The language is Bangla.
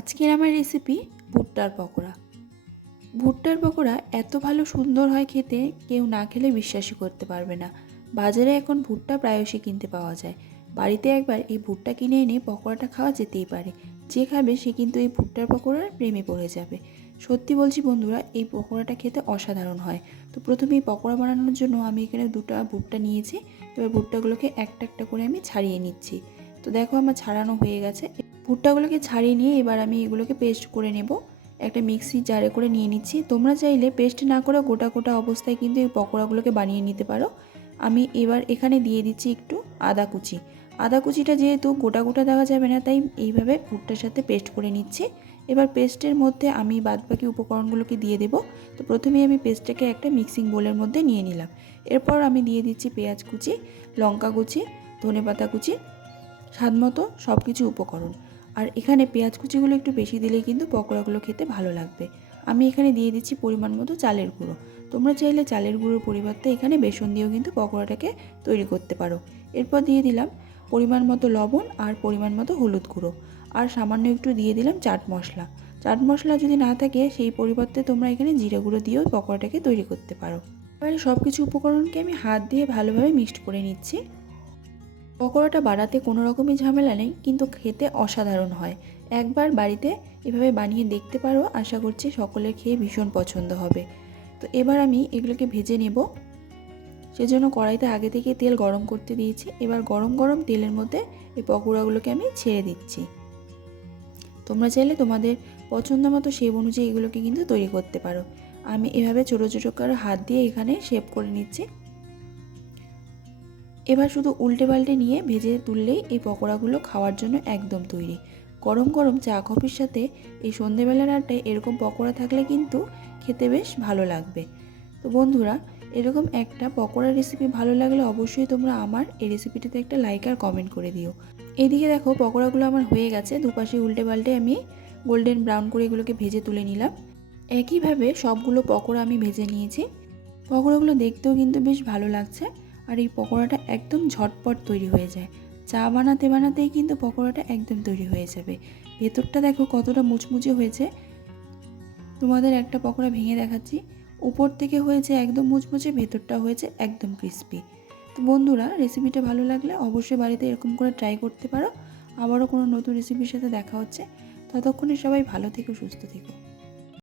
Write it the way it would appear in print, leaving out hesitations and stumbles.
আজকের আমার রেসিপি ভুট্টার পকোড়া। ভুট্টার পকোড়া এত ভালো সুন্দর হয় খেতে, কেউ না খেলে বিশ্বাসই করতে পারবে না। বাজারে এখন ভুট্টা প্রায়শই কিনতে পাওয়া যায়। বাড়িতে একবার এই ভুট্টা কিনে এনে পকোড়াটা খাওয়া যেতেই পারে। যে খাবে সে কিন্তু এই ভুট্টার পকোড়ার প্রেমে পড়ে যাবে। সত্যি বলছি বন্ধুরা, এই পকোড়াটা খেতে অসাধারণ হয়। তো প্রথমে এই পকোড়া বানানোর জন্য আমি এখানে দুটো ভুট্টা নিয়েছি। এবার ভুট্টাগুলোকে একটা একটা করে আমি ছাড়িয়ে নিচ্ছি। তো দেখো আমার ছাড়ানো হয়ে গেছে। ভুট্টাগুলোকে ছাড়িয়ে নিয়ে এবার আমি এগুলোকে পেস্ট করে নেব। একটা মিক্সি জারে করে নিয়ে নিচ্ছি। তোমরা চাইলে পেস্ট না করে গোটা গোটা অবস্থায় কিন্তু এই পকোড়াগুলোকে বানিয়ে নিতে পারো। আমি এবার এখানে দিয়ে দিচ্ছি একটু আদা কুচি। আদা কুচিটা যেহেতু গোটা গোটা দেওয়া যাবে না, তাই এইভাবে ভুট্টার সাথে পেস্ট করে নিচ্ছি। এবার পেস্টের মধ্যে আমি বাদবাকি উপকরণগুলোকে দিয়ে দেব। তো প্রথমেই আমি পেস্টটাকে একটা মিক্সিং বোলের মধ্যে নিয়ে নিলাম। এরপর আমি দিয়ে দিচ্ছি পেঁয়াজ কুচি, লঙ্কা কুচি, ধনেপাতা কুচি, স্বাদমতো সব কিছু উপকরণ। আর এখানে পেঁয়াজ কুচিগুলো একটু বেশি দিলেই কিন্তু পকোড়াগুলো খেতে ভালো লাগবে। আমি এখানে দিয়ে দিচ্ছি পরিমাণ মতো চালের গুঁড়ো। তোমরা চাইলে চালের গুঁড়োর পরিবর্তে এখানে বেসন দিয়েও কিন্তু পকোড়াটাকে তৈরি করতে পারো। এরপর দিয়ে দিলাম পরিমাণ মতো লবণ আর পরিমাণ মতো হলুদ গুঁড়ো, আর সামান্য একটু দিয়ে দিলাম চাট মশলা। চাট মশলা যদি না থাকে সেই পরিবর্তে তোমরা এখানে জিরে গুঁড়ো দিয়েও পকোড়াটাকে তৈরি করতে পারো। এবারে সব কিছু উপকরণকে আমি হাত দিয়ে ভালোভাবে মিক্সড করে নিচ্ছি। পকোড়াটা বানাতে কোনো রকমই ঝামেলা নেই, কিন্তু খেতে অসাধারণ হয়। একবার বাড়িতে এভাবে বানিয়ে দেখতে পারো, আশা করছি সকলের খেয়ে ভীষণ পছন্দ হবে। তো এবার আমি এগুলোকে ভেজে নেব। সেজন্য কড়াইতে আগে থেকে তেল গরম করতে দিয়েছি। এবার গরম গরম তেলের মধ্যে এই পকোড়াগুলোকে আমি ছেড়ে দিচ্ছি। তোমরা চাইলে তোমাদের পছন্দ মতো শেপ অনুযায়ী এগুলোকে কিন্তু তৈরি করতে পারো। আমি এভাবে ছোটো ছোটো করে হাত দিয়ে এখানে শেপ করে নিচ্ছি। এবার শুধু উল্টে পাল্টে নিয়ে ভেজে তুললেই এই পকোড়াগুলো খাওয়ার জন্য একদম তৈরি। গরম গরম চা কফির সাথে এই সন্ধেবেলার আড্ডায় এরকম পকোড়া থাকলে কিন্তু খেতে বেশ ভালো লাগবে। তো বন্ধুরা, এরকম একটা পকোড়া রেসিপি ভালো লাগলে অবশ্যই তোমরা আমার এই রেসিপিটাতে একটা লাইক আর কমেন্ট করে দিও। এইদিকে দেখো পকোড়াগুলো আমার হয়ে গেছে। দুপাশে উল্টে পাল্টে আমি গোল্ডেন ব্রাউন করে এগুলোকে ভেজে তুলে নিলাম। একইভাবে সবগুলো পকোড়া আমি ভেজে নিয়েছি। পকোড়াগুলো দেখতেও কিন্তু বেশ ভালো লাগছে। আর এই পকোড়াটা একদম ঝটপট তৈরি হয়ে যায়। চা বানাতে বানাতেই কিন্তু পকোড়াটা একদম তৈরি হয়ে যাবে। ভেতরটা দেখো কতটা মুচমুচে হয়েছে। তোমাদের একটা পকোড়া ভেঙে দেখাচ্ছি। উপর থেকে হয়েছে একদম মুচমুচে, ভেতরটা হয়েছে একদম ক্রিস্পি। তো বন্ধুরা, রেসিপিটা ভালো লাগলে অবশ্যই বাড়িতে এরকম করে ট্রাই করতে পারো। আবারও কোনো নতুন রেসিপির সাথে দেখা হচ্ছে। ততক্ষণে সবাই ভালো থেকো, সুস্থ থেকো।